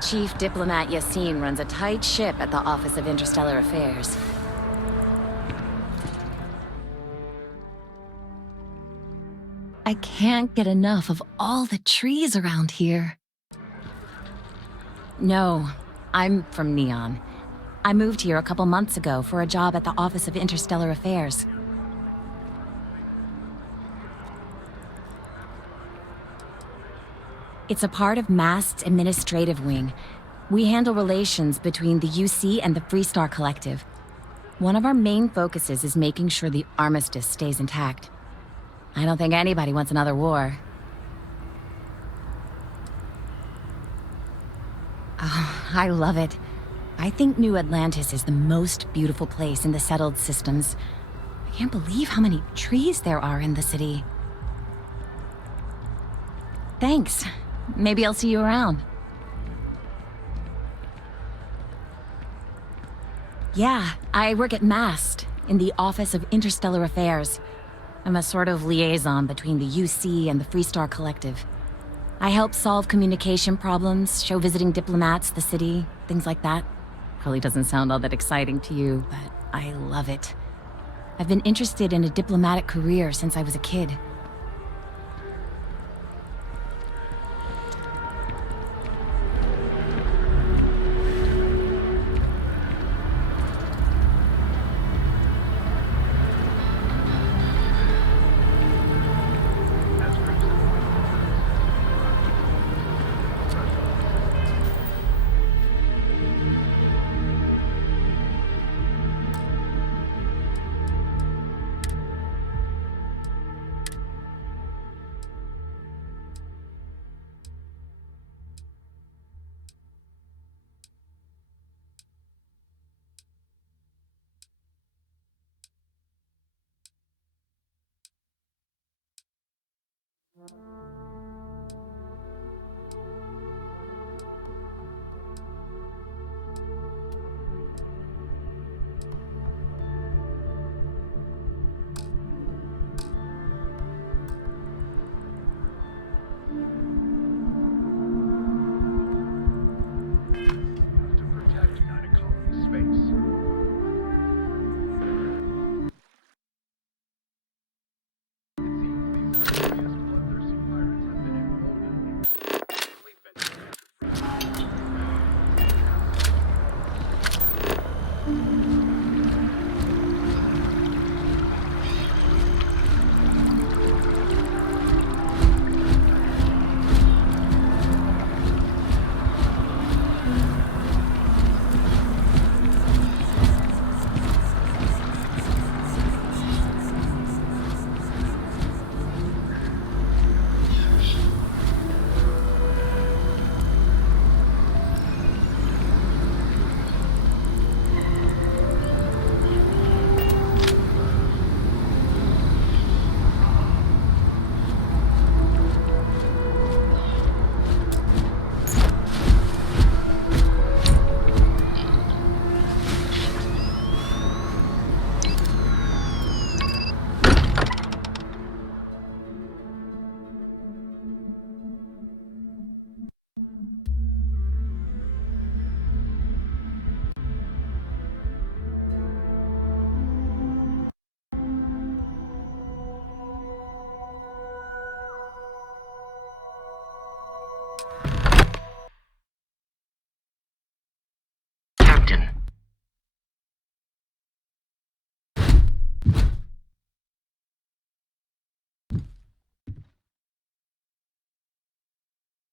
Chief Diplomat Yassine runs a tight ship at the Office of Interstellar Affairs. I can't get enough of all the trees around here. No, I'm from Neon. I moved here a couple months ago for a job at the Office of Interstellar Affairs. It's a part of MAST's administrative wing. We handle relations between the UC and the Freestar Collective. One of our main focuses is making sure the armistice stays intact. I don't think anybody wants another war. Oh, I love it. I think New Atlantis is the most beautiful place in the settled systems. I can't believe how many trees there are in the city. Thanks. Maybe I'll see you around. Yeah, I work at MAST, in the Office of Interstellar Affairs. I'm a sort of liaison between the UC and the Freestar Collective. I help solve communication problems, show visiting diplomats the city, things like that. Probably doesn't sound all that exciting to you, but I love it. I've been interested in a diplomatic career since I was a kid.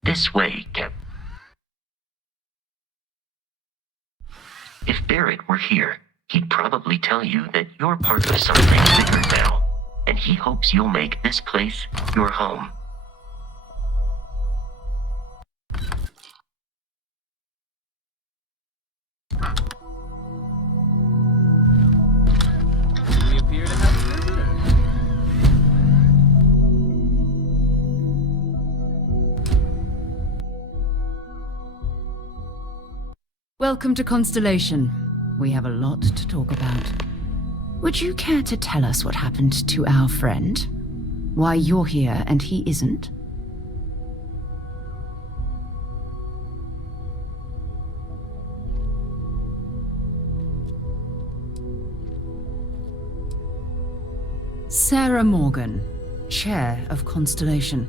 This way, Cap. If Barrett were here, he'd probably tell you that you're part of something bigger now, and he hopes you'll make this place your home. We appear to have visitors. Welcome to Constellation. We have a lot to talk about. Would you care to tell us what happened to our friend? Why you're here and he isn't? Sarah Morgan, Chair of Constellation.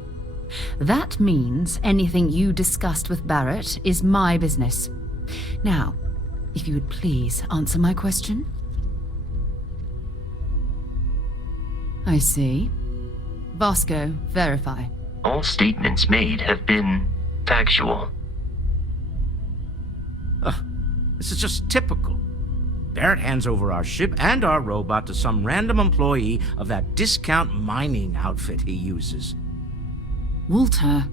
That means anything you discussed with Barrett is my business. Now, if you would please answer my question. I see. Vasco, verify. All statements made have been factual. This is just typical. Barrett hands over our ship and our robot to some random employee of that discount mining outfit he uses. Walter.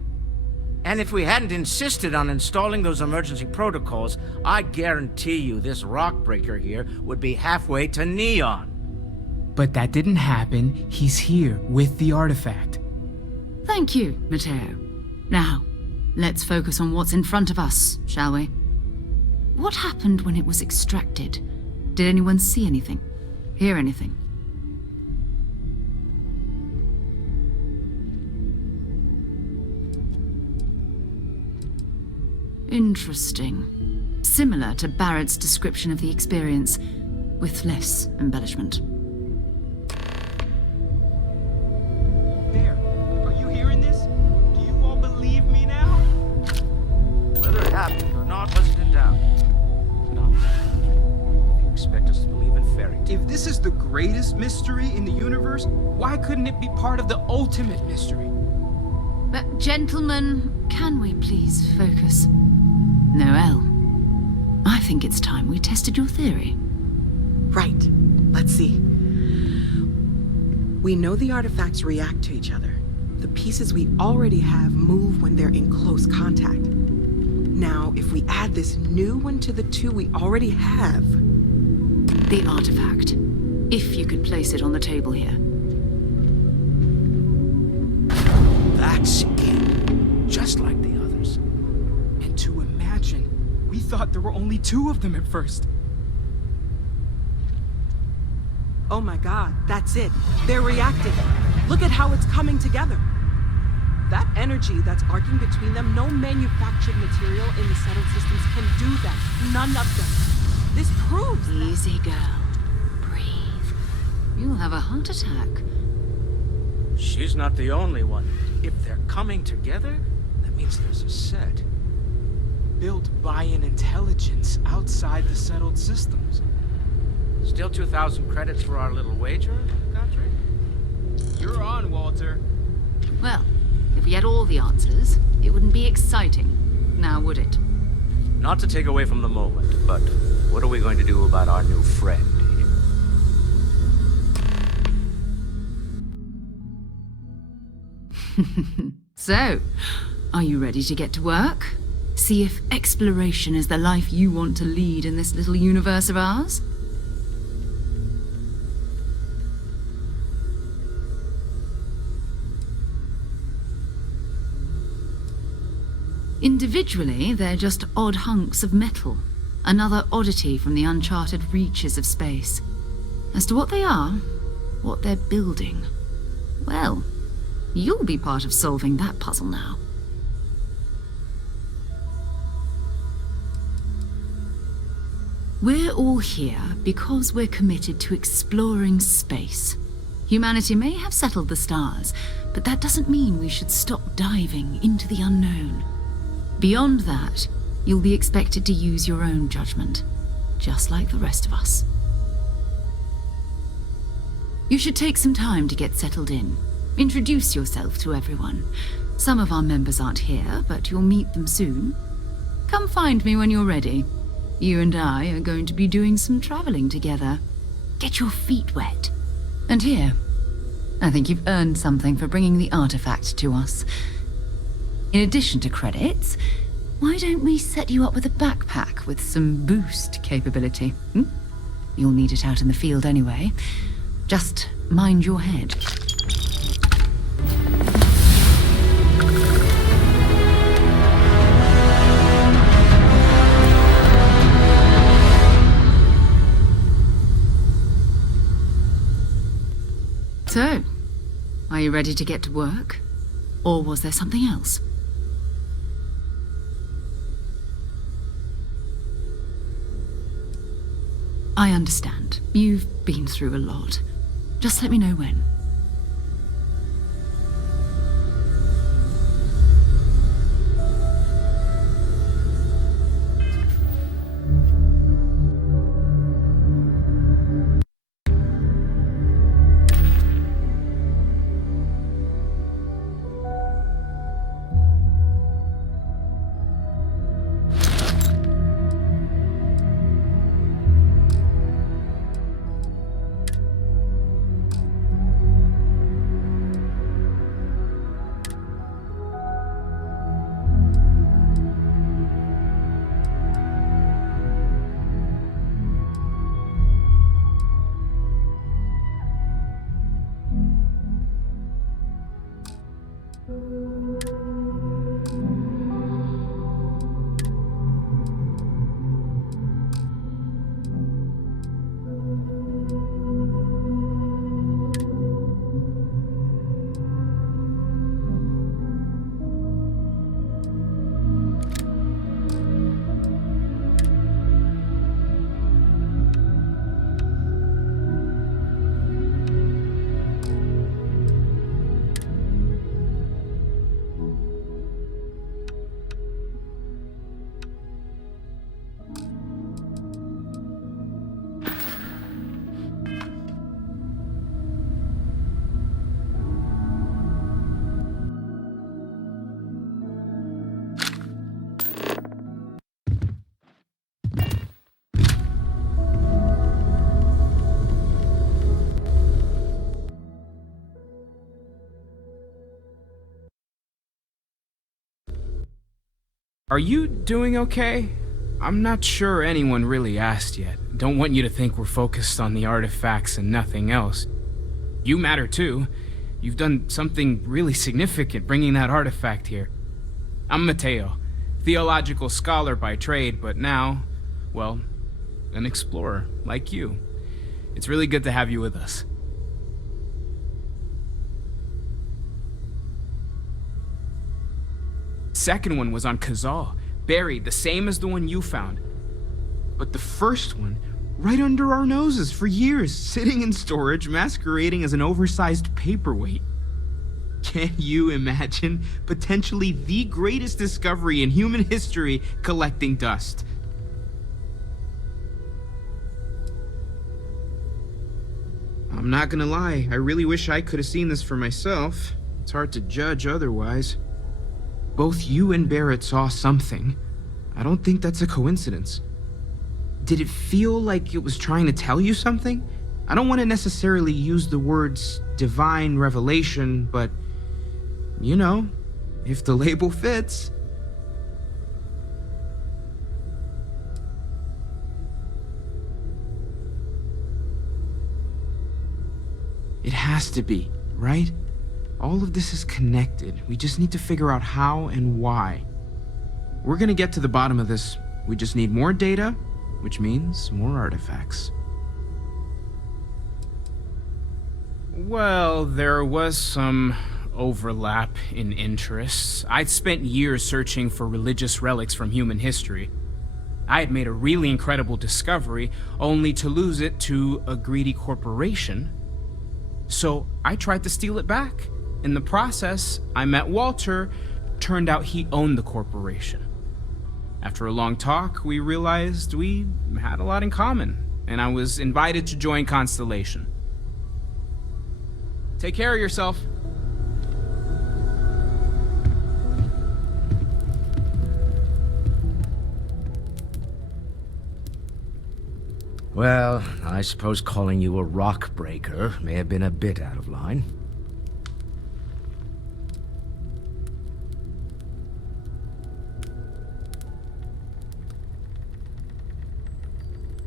And if we hadn't insisted on installing those emergency protocols, I guarantee you this rock breaker here would be halfway to Neon. But that didn't happen. He's here with the artifact. Thank you, Matteo. Now, let's focus on what's in front of us, shall we? What happened when it was extracted? Did anyone see anything? Hear anything? Interesting. Similar to Barrett's description of the experience, with less embellishment. There. Are you hearing this? Do you all believe me now? Whether it happened or not wasn't in doubt. No. If you expect us to believe in fairy tales. If this is the greatest mystery in the universe, why couldn't it be part of the ultimate mystery? But gentlemen, can we please focus? Noel, I think it's time we tested your theory. Right. Let's see. We know the artifacts react to each other. The pieces we already have move when they're in close contact. Now, if we add this new one to the two we already have... The artifact. If you could place it on the table here. That's it. Just like the others. And to imagine, we thought there were only 2 of them at first. Oh my god, that's it. They're reacting. Look at how it's coming together. That energy that's arcing between them, no manufactured material in the settled systems can do that. None of them. This proves that. Easy, girl. Breathe. You'll have a heart attack. She's not the only one. If they're coming together, that means there's a set. Built by an intelligence outside the settled systems. Still 2,000 credits for our little wager, Godfrey? You're on, Walter. Well, if we had all the answers, it wouldn't be exciting. Now, would it? Not to take away from the moment, but what are we going to do about our new friend here? So, are you ready to get to work? See if exploration is the life you want to lead in this little universe of ours? Individually, they're just odd hunks of metal. Another oddity from the uncharted reaches of space. As to what they are, what they're building, well, you'll be part of solving that puzzle now. We're all here because we're committed to exploring space. Humanity may have settled the stars, but that doesn't mean we should stop diving into the unknown. Beyond that, you'll be expected to use your own judgment, just like the rest of us. You should take some time to get settled in. Introduce yourself to everyone. Some of our members aren't here, but you'll meet them soon. Come find me when you're ready. You and I are going to be doing some traveling together. Get your feet wet. And here, I think you've earned something for bringing the artifact to us. In addition to credits, why don't we set you up with a backpack with some boost capability? You'll need it out in the field anyway. Just mind your head. So, are you ready to get to work? Or was there something else? I understand. You've been through a lot. Just let me know when. Are you doing okay? I'm not sure anyone really asked yet. Don't want you to think we're focused on the artifacts and nothing else. You matter too. You've done something really significant bringing that artifact here. I'm Mateo, theological scholar by trade, but now, well, an explorer like you. It's really good to have you with us. Second one was on Kazal, buried the same as the one you found. But the first one, right under our noses for years, sitting in storage, masquerading as an oversized paperweight. Can you imagine potentially the greatest discovery in human history collecting dust? I'm not gonna lie, I really wish I could have seen this for myself. It's hard to judge otherwise. Both you and Barrett saw something. I don't think that's a coincidence. Did it feel like it was trying to tell you something? I don't want to necessarily use the words divine revelation, but, you know, if the label fits. It has to be, right? All of this is connected. We just need to figure out how and why. We're gonna get to the bottom of this. We just need more data, which means more artifacts. Well, there was some overlap in interests. I'd spent years searching for religious relics from human history. I had made a really incredible discovery, only to lose it to a greedy corporation. So I tried to steal it back. In the process, I met Walter. Turned out he owned the corporation. After a long talk, we realized we had a lot in common, and I was invited to join Constellation. Take care of yourself. Well, I suppose calling you a rock breaker may have been a bit out of line.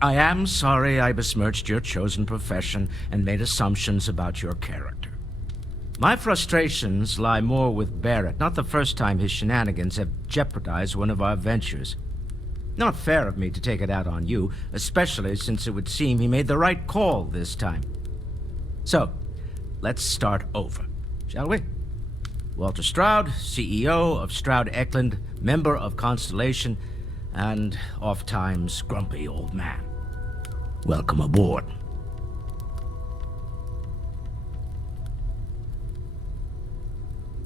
I am sorry I besmirched your chosen profession and made assumptions about your character. My frustrations lie more with Barrett, not the first time his shenanigans have jeopardized one of our ventures. Not fair of me to take it out on you, especially since it would seem he made the right call this time. So, let's start over, shall we? Walter Stroud, CEO of Stroud Eklund, member of Constellation, and oft-times grumpy old man. Welcome aboard.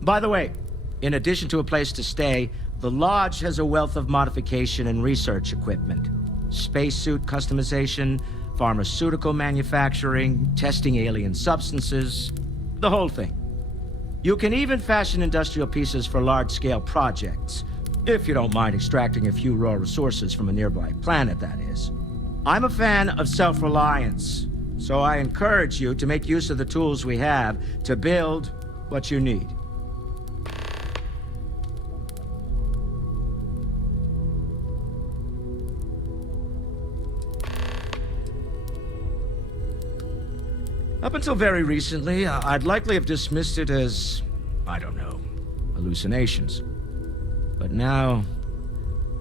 By the way, in addition to a place to stay, the Lodge has a wealth of modification and research equipment. Spacesuit customization, pharmaceutical manufacturing, testing alien substances, the whole thing. You can even fashion industrial pieces for large-scale projects, if you don't mind extracting a few raw resources from a nearby planet, that is. I'm a fan of self-reliance, so I encourage you to make use of the tools we have to build what you need. Up until very recently, I'd likely have dismissed it as, I don't know, hallucinations. But now,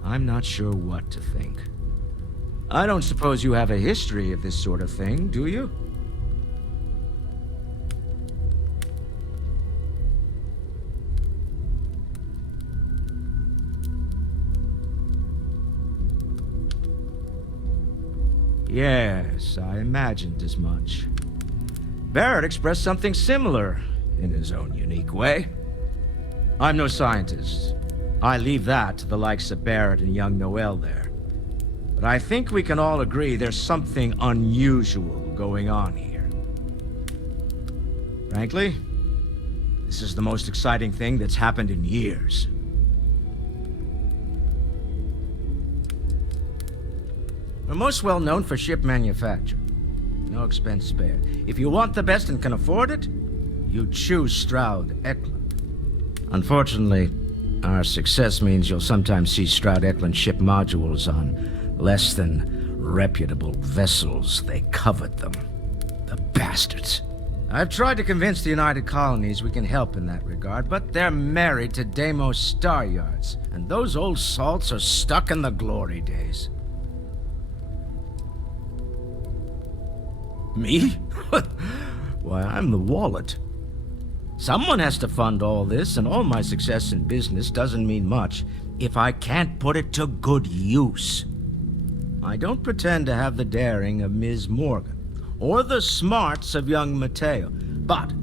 I'm not sure what to think. I don't suppose you have a history of this sort of thing, do you? Yes, I imagined as much. Barrett expressed something similar, in his own unique way. I'm no scientist. I leave that to the likes of Barrett and young Noel there. But I think we can all agree there's something unusual going on here. Frankly, this is the most exciting thing that's happened in years. We're most well known for ship manufacture. No expense spared. If you want the best and can afford it, you choose Stroud Eklund. Unfortunately, Our success means you'll sometimes see Stroud-Eklund ship modules on less than reputable vessels. They covet them. The bastards. I've tried to convince the United Colonies we can help in that regard, but they're married to Deimos Star Yards, and those old salts are stuck in the glory days. Me? Why, I'm the wallet. Someone has to fund all this, and all my success in business doesn't mean much if I can't put it to good use. I don't pretend to have the daring of Ms. Morgan, or the smarts of young Matteo, but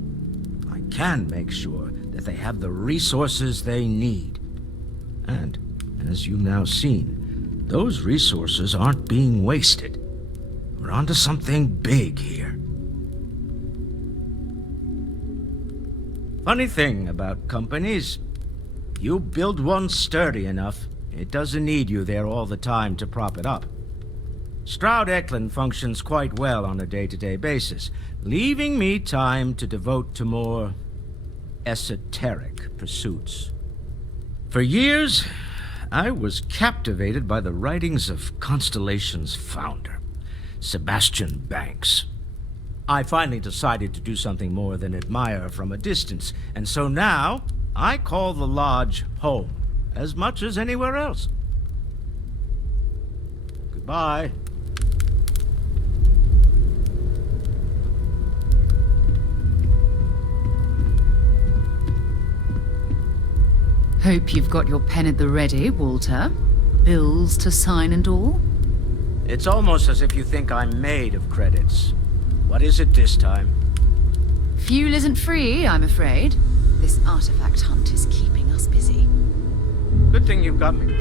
I can make sure that they have the resources they need. And, as you've now seen, those resources aren't being wasted. We're onto something big here. Funny thing about companies, you build one sturdy enough, it doesn't need you there all the time to prop it up. Stroud-Eklund functions quite well on a day-to-day basis, leaving me time to devote to more esoteric pursuits. For years, I was captivated by the writings of Constellation's founder, Sebastian Banks. I finally decided to do something more than admire from a distance, and so now I call the lodge home as much as anywhere else. Goodbye. Hope you've got your pen at the ready, Walter. Bills to sign and all? It's almost as if you think I'm made of credits. What is it this time? Fuel isn't free, I'm afraid. This artifact hunt is keeping us busy. Good thing you've got me.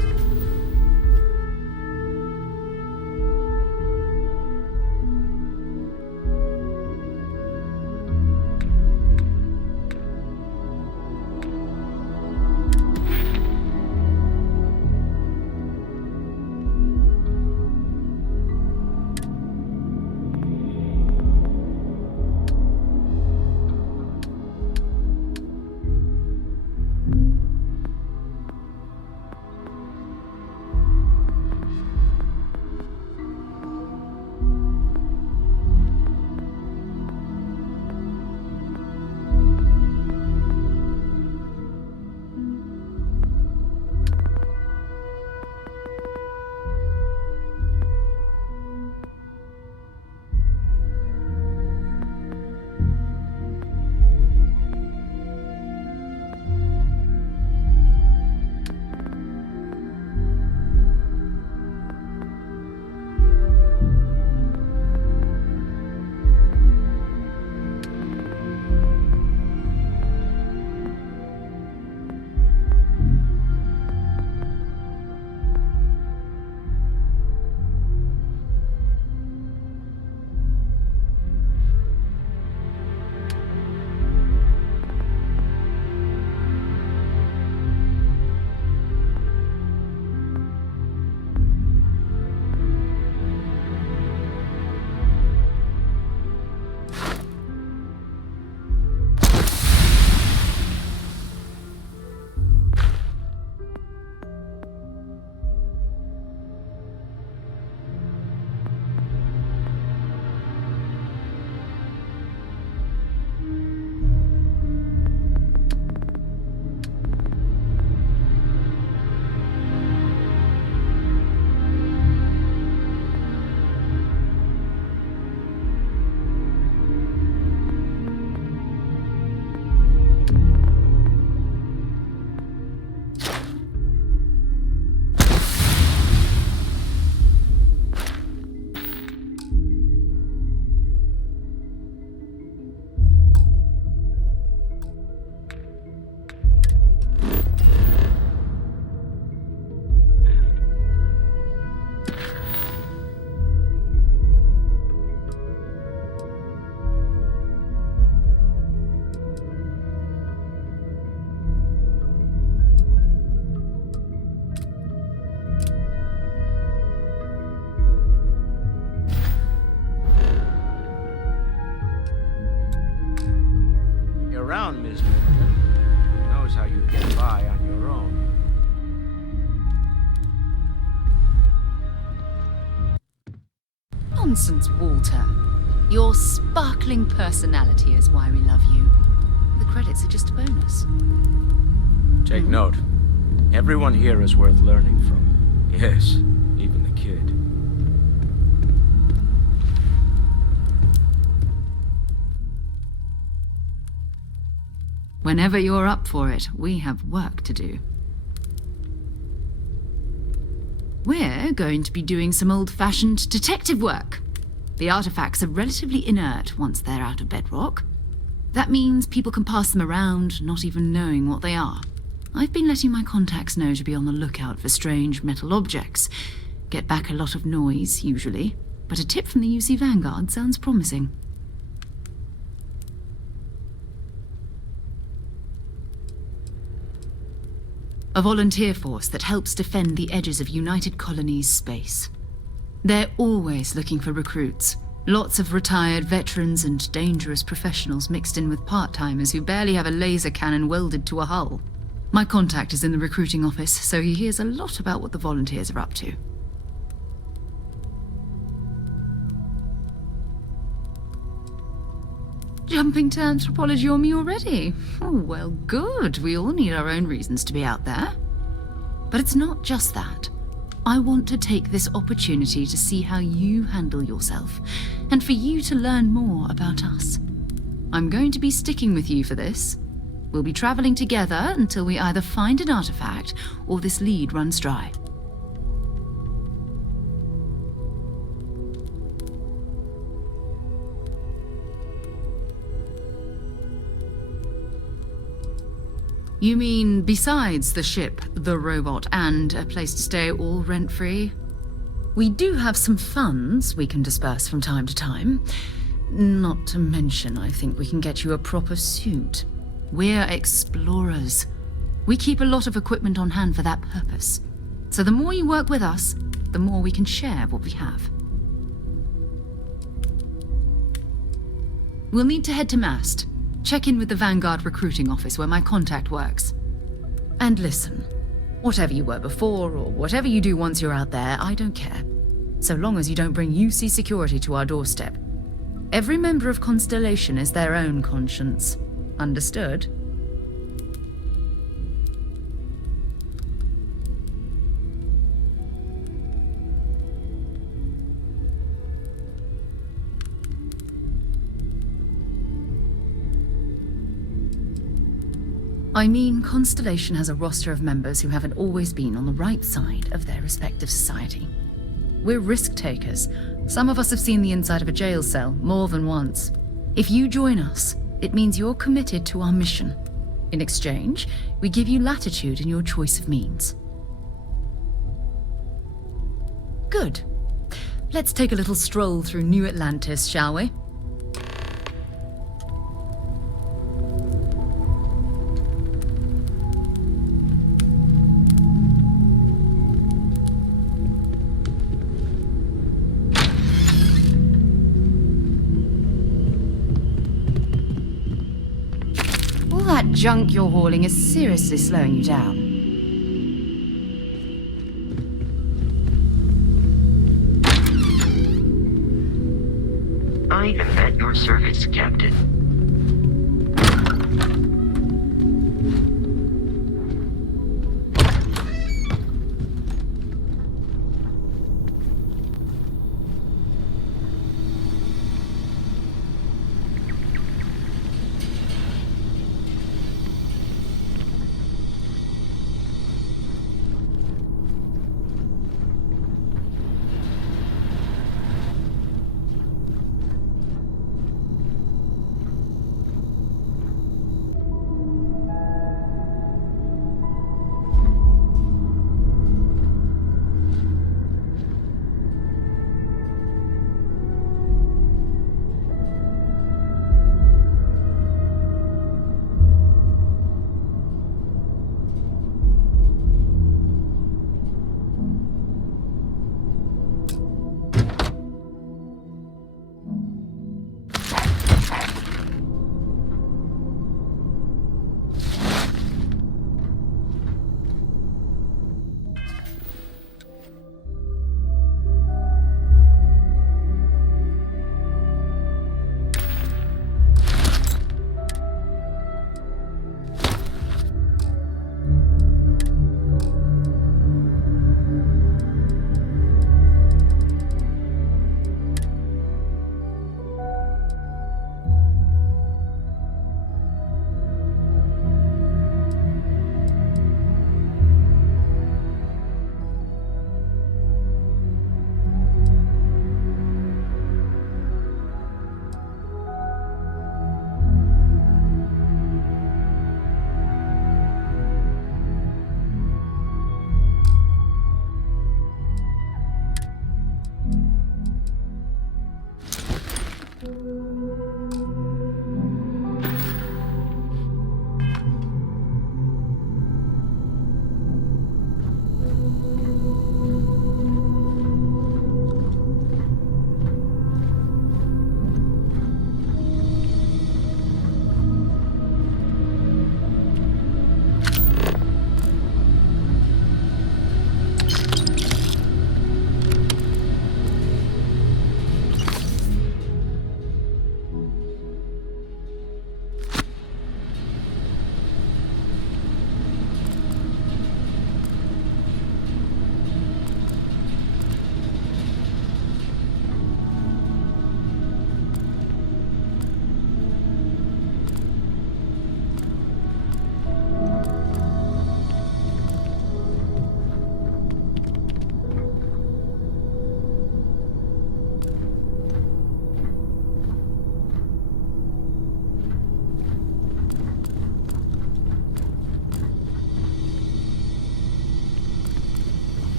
Around, Ms. Morgan. Who knows how you get by on your own? Nonsense, Walter. Your sparkling personality is why we love you. The credits are just a bonus. Take note. Everyone here is worth learning from. Yes, even the kid. Whenever you're up for it, we have work to do. We're going to be doing some old-fashioned detective work. The artifacts are relatively inert once they're out of bedrock. That means people can pass them around, not even knowing what they are. I've been letting my contacts know to be on the lookout for strange metal objects. Get back a lot of noise, usually, but a tip from the UC Vanguard sounds promising. A volunteer force that helps defend the edges of United Colonies space. They're always looking for recruits. Lots of retired veterans and dangerous professionals mixed in with part-timers who barely have a laser cannon welded to a hull. My contact is in the recruiting office, so he hears a lot about what the volunteers are up to. Jumping to anthropology on me already? Oh, well, good. We all need our own reasons to be out there. But it's not just that. I want to take this opportunity to see how you handle yourself, and for you to learn more about us. I'm going to be sticking with you for this. We'll be traveling together until we either find an artifact or this lead runs dry. You mean besides the ship, the robot, and a place to stay all rent-free? We do have some funds we can disperse from time to time. Not to mention, I think we can get you a proper suit. We're explorers. We keep a lot of equipment on hand for that purpose. So the more you work with us, the more we can share what we have. We'll need to head to Mast. Check in with the Vanguard recruiting office where my contact works. And listen, whatever you were before or whatever you do once you're out there, I don't care. So long as you don't bring UC security to our doorstep. Every member of Constellation is their own conscience. Understood? I mean, Constellation has a roster of members who haven't always been on the right side of their respective society. We're risk-takers. Some of us have seen the inside of a jail cell more than once. If you join us, it means you're committed to our mission. In exchange, we give you latitude in your choice of means. Good. Let's take a little stroll through New Atlantis, shall we? That junk you're hauling is seriously slowing you down. I am at your service, Captain.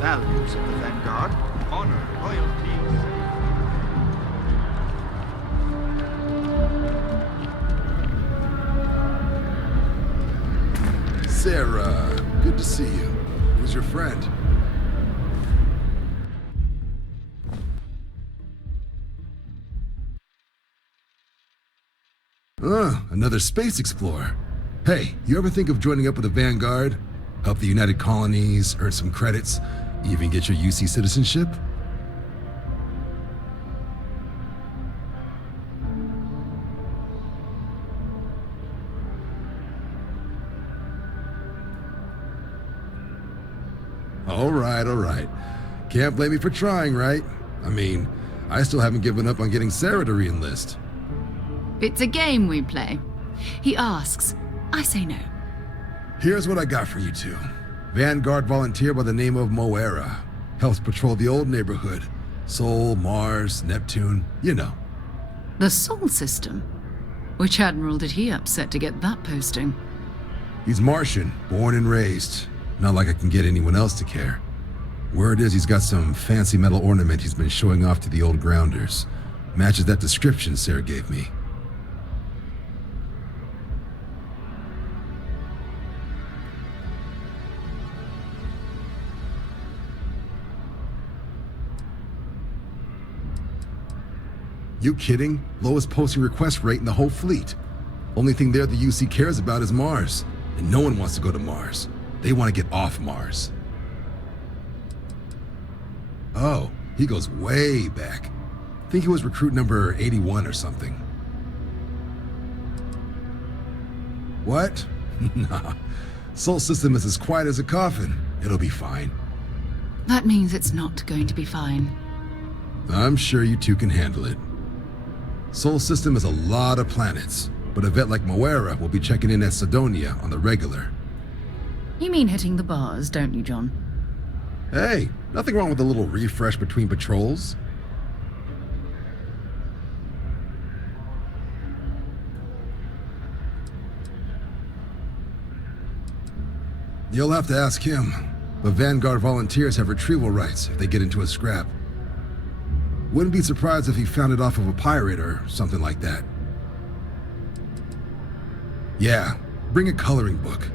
values of the Vanguard, honor, loyalty. Sarah, good to see you. Who's your friend? Another space explorer. Hey, you ever think of joining up with the Vanguard? Help the United Colonies, earn some credits, even get your UC citizenship? All right. Can't blame me for trying, right? I mean, I still haven't given up on getting Sarah to re-enlist. It's a game we play. He asks, I say no. Here's what I got for you two. Vanguard volunteer by the name of Moera. Helps patrol the old neighborhood. Sol, Mars, Neptune, you know. The Sol system? Which admiral did he upset to get that posting? He's Martian, born and raised. Not like I can get anyone else to care. Word is he's got some fancy metal ornament he's been showing off to the old grounders. Matches that description Sarah gave me. You kidding? Lowest posting request rate in the whole fleet. Only thing there the UC cares about is Mars. And no one wants to go to Mars. They want to get off Mars. Oh, He goes way back. Think he was recruit number 81 or something. What? Nah. Sol system is as quiet as a coffin. It'll be fine. That means it's not going to be fine. I'm sure you two can handle it. Sol system is a lot of planets, but a vet like Moera will be checking in at Sidonia on the regular. You mean hitting the bars, don't you, John? Hey, nothing wrong with a little refresh between patrols. You'll have to ask him, but Vanguard volunteers have retrieval rights if they get into a scrap. Wouldn't be surprised if he found it off of a pirate or something like that. Yeah, bring a coloring book.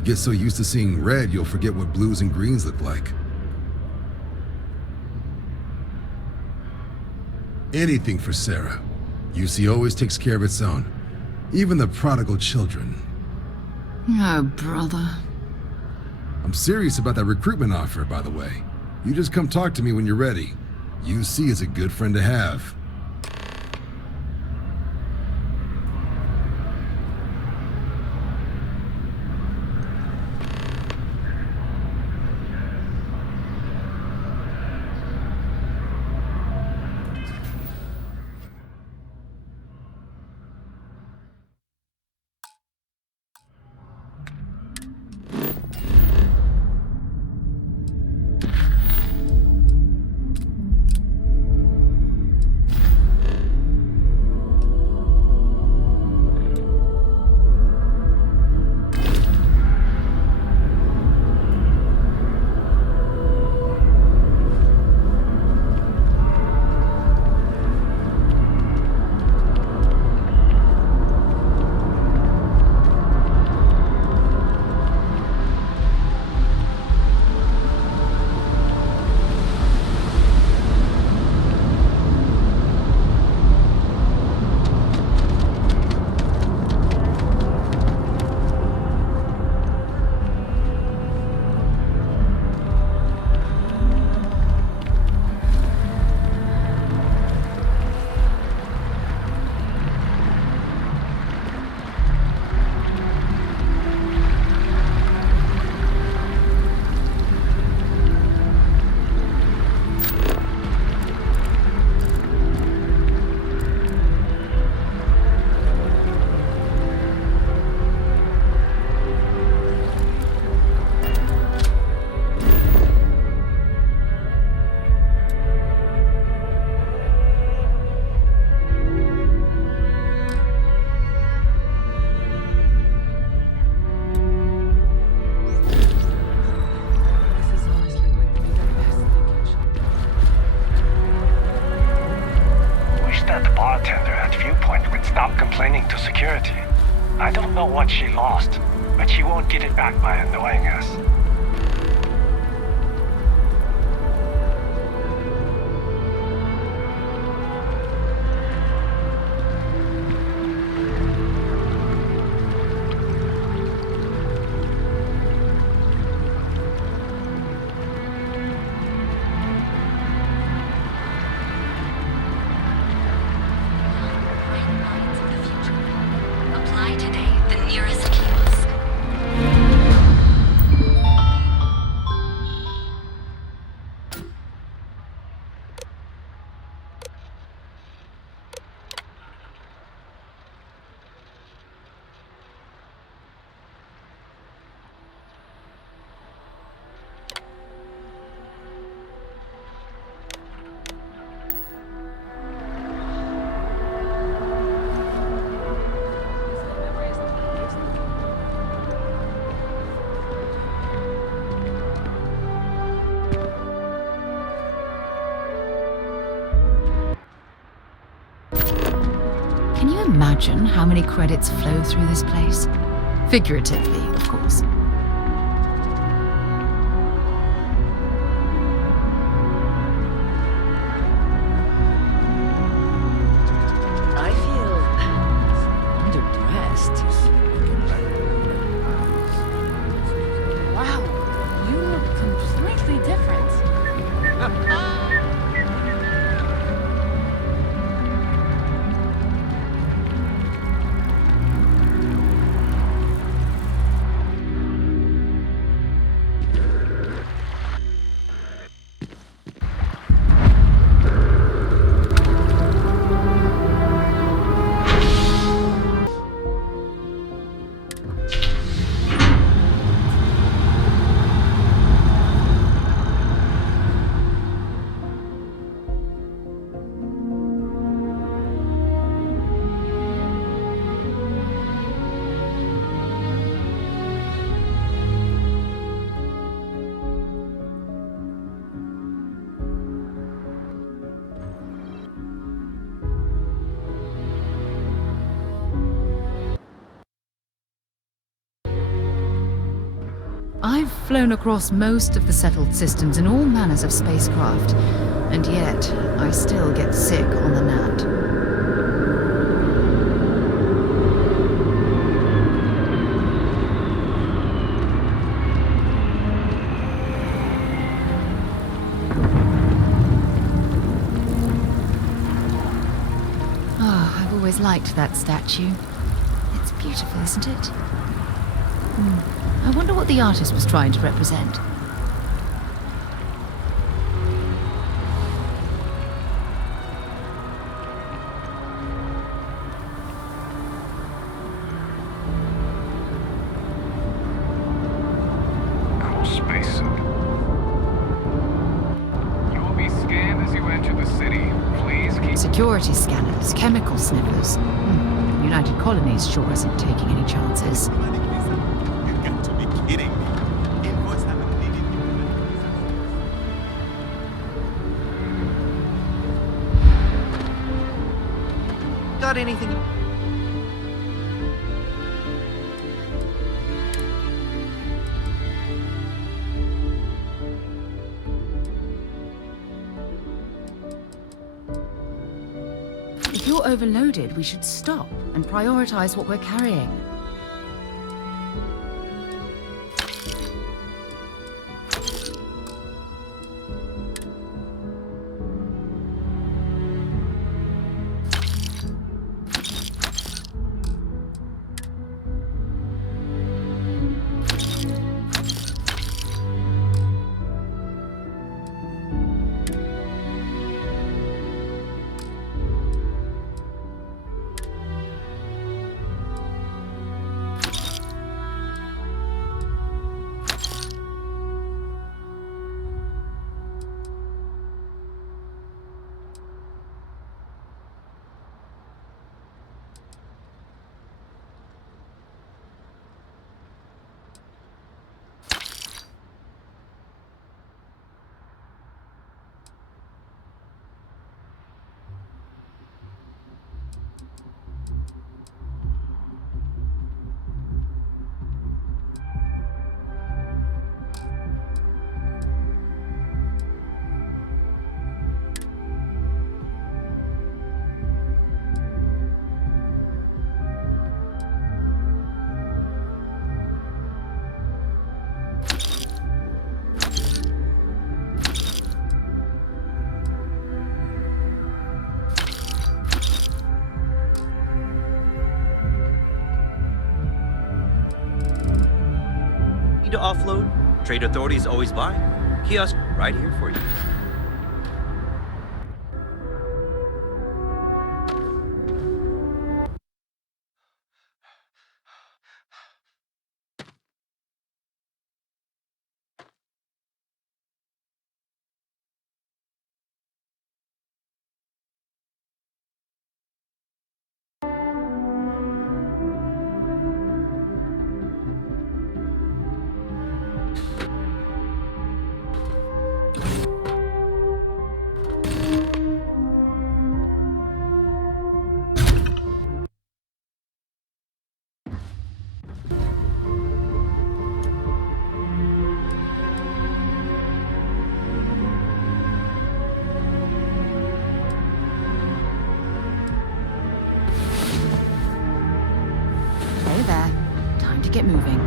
You get so used to seeing red, you'll forget what blues and greens look like. Anything for Sarah. UC always takes care of its own. Even the prodigal children. Oh, brother. I'm serious about that recruitment offer, by the way. You just come talk to me when you're ready. UC is a good friend to have. I don't know what she lost, but she won't get it back by annoying us. Imagine how many credits flow through this place. Figuratively, of course. I feel underdressed. Wow, you look completely different. I've flown across most of the settled systems in all manners of spacecraft, and yet I still get sick on the gnat. Oh, I've always liked that statue. It's beautiful, isn't it? I wonder what the artist was trying to represent. Cool spacesuit. You will be scanned as you enter the city. Please keep... Security scanners, chemical sniffers. United Colonies sure isn't taking any chances. You've got to be kidding me. Invoice haven't needed you. Got anything? If you're overloaded, we should stop and prioritize what we're carrying. To offload, trade authorities always buy. Kiosk right here for you. Get moving.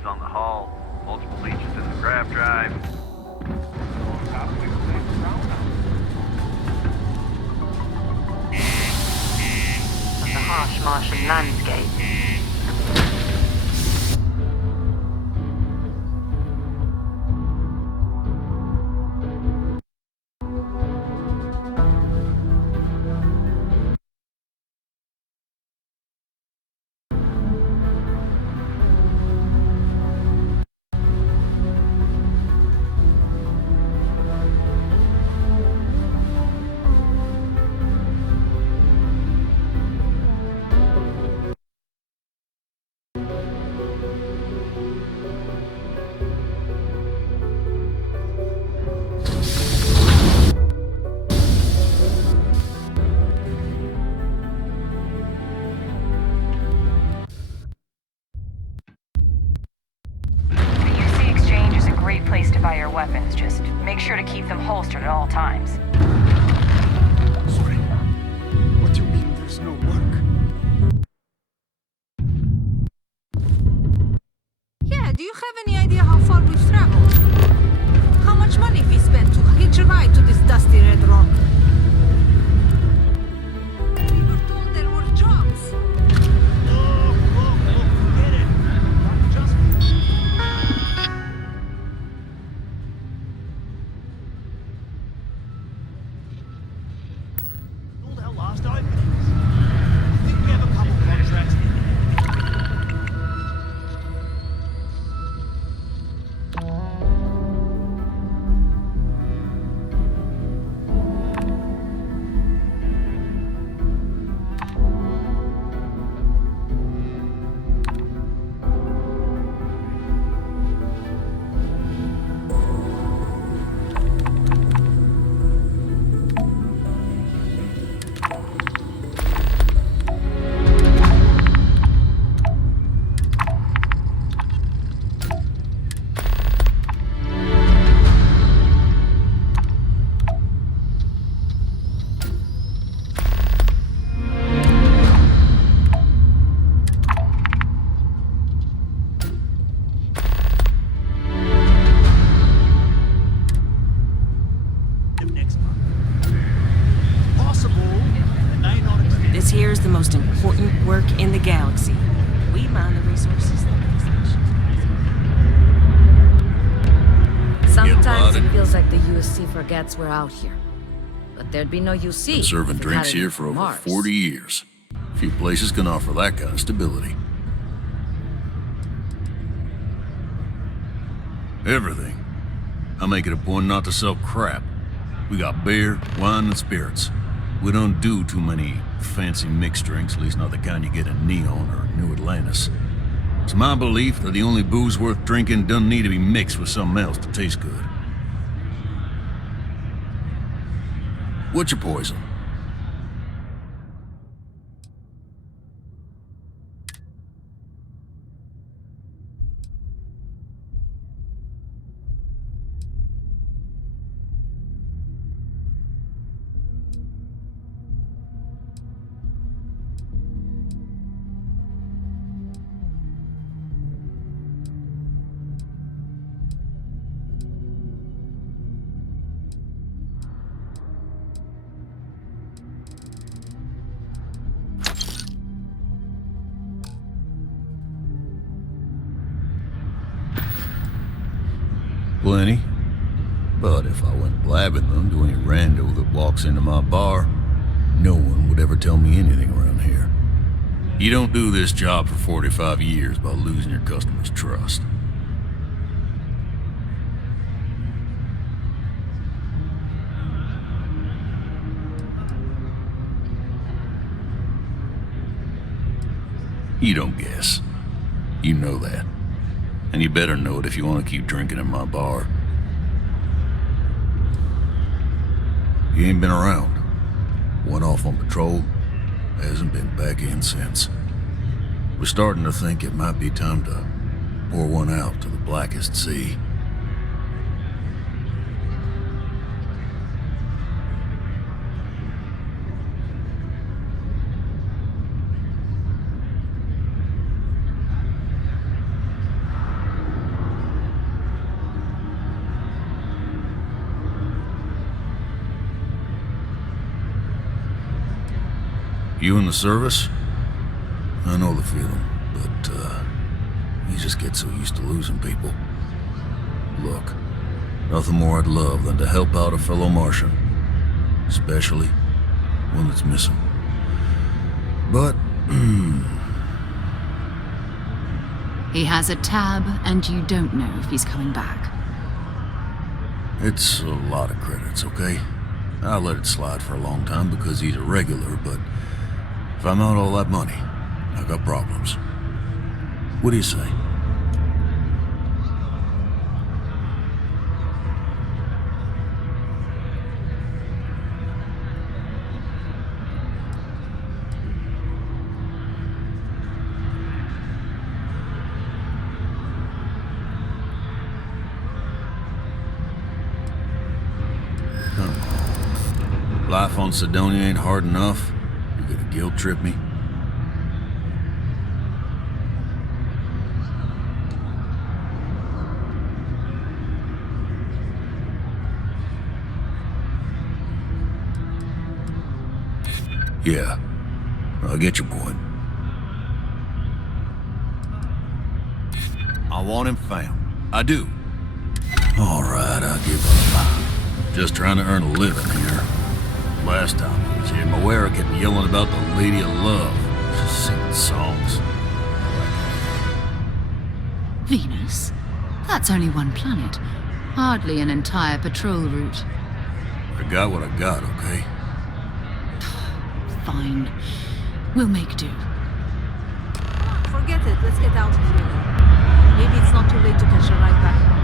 leeches on the hull, multiple leeches in the grav drive. Of the harsh Martian landscape. Great place to buy your weapons. Just make sure to keep them holstered at all times. Sorry. What do you mean there's no work? Yeah, do you have any idea how far we've traveled? How much money we spent to hitch a ride to this dusty red rock? We were told there were jobs. Forget it. Just... Told our last openings. I think we have a couple contracts. This here is the most important work in the galaxy. We mine the resources that makes Sometimes it feels like the USC forgets we're out here. But there'd be no UC. Been serving if it drinks hadn't here been for over Mars. 40 years. Few places can offer that kind of stability. Everything. I make it a point not to sell crap. We got beer, wine, and spirits. We don't do too many fancy mixed drinks, at least not the kind you get in Neon or New Atlantis. It's my belief that the only booze worth drinking doesn't need to be mixed with something else to taste good. What's your poison? Plenty. But if I went blabbing them to any rando that walks into my bar, no one would ever tell me anything around here. You don't do this job for 45 years by losing your customers' trust. You don't guess. You know that. And you better know it if you want to keep drinking in my bar. You ain't been around. Went off on patrol. Hasn't been back in since. We're starting to think it might be time to pour one out to the blackest sea. You in the service? I know the feeling, but, you just get so used to losing people. Look, nothing more I'd love than to help out a fellow Martian. Especially one that's missing. But, He has a tab, and you don't know if he's coming back. it's a lot of credits, okay? I'll let it slide for a long time because he's a regular, but if I'm out all that money, I got problems. What do you say? Life on Sidonia ain't hard enough. You're gonna guilt trip me? Yeah, I get your point. I want him found. I do. All right, I'll give up. Just trying to earn a living here. Last time he was here, Moira kept yelling about the Lady of Love. Just singing songs. Venus? That's only one planet. Hardly an entire patrol route. I got what I got, okay? Fine. We'll make do. Forget it. Let's get out of here. Maybe it's not too late to catch a ride back home.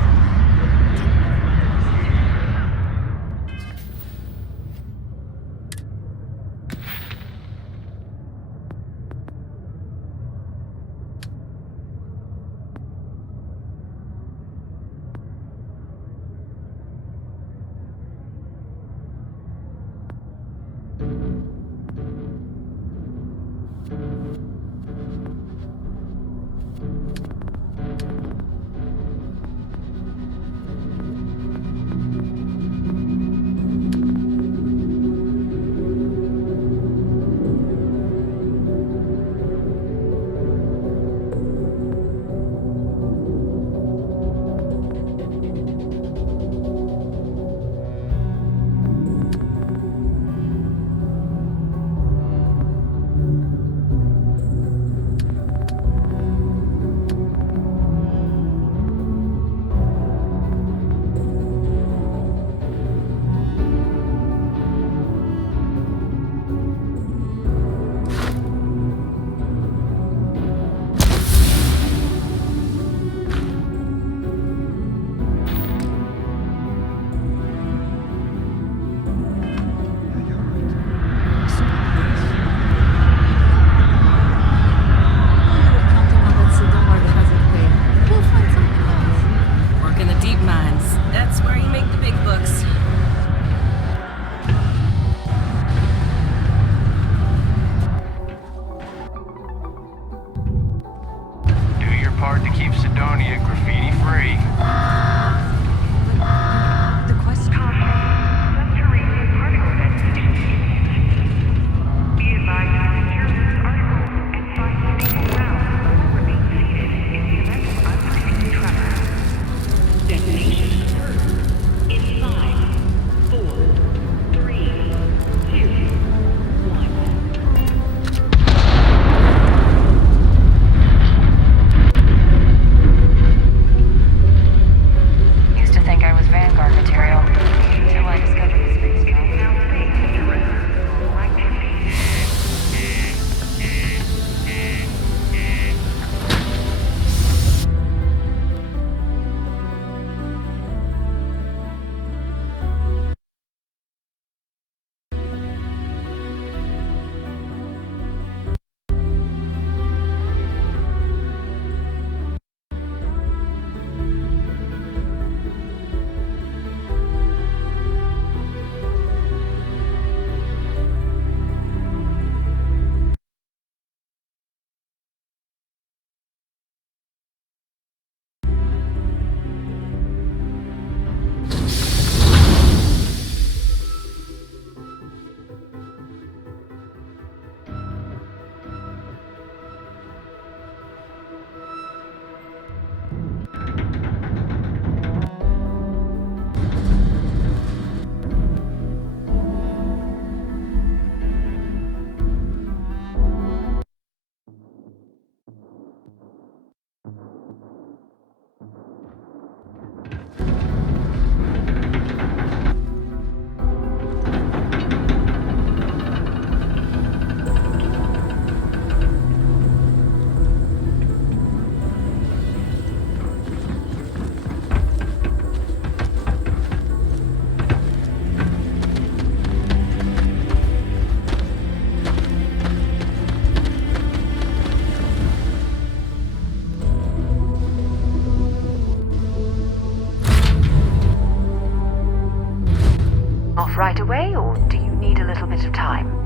away, or do you need a little bit of time?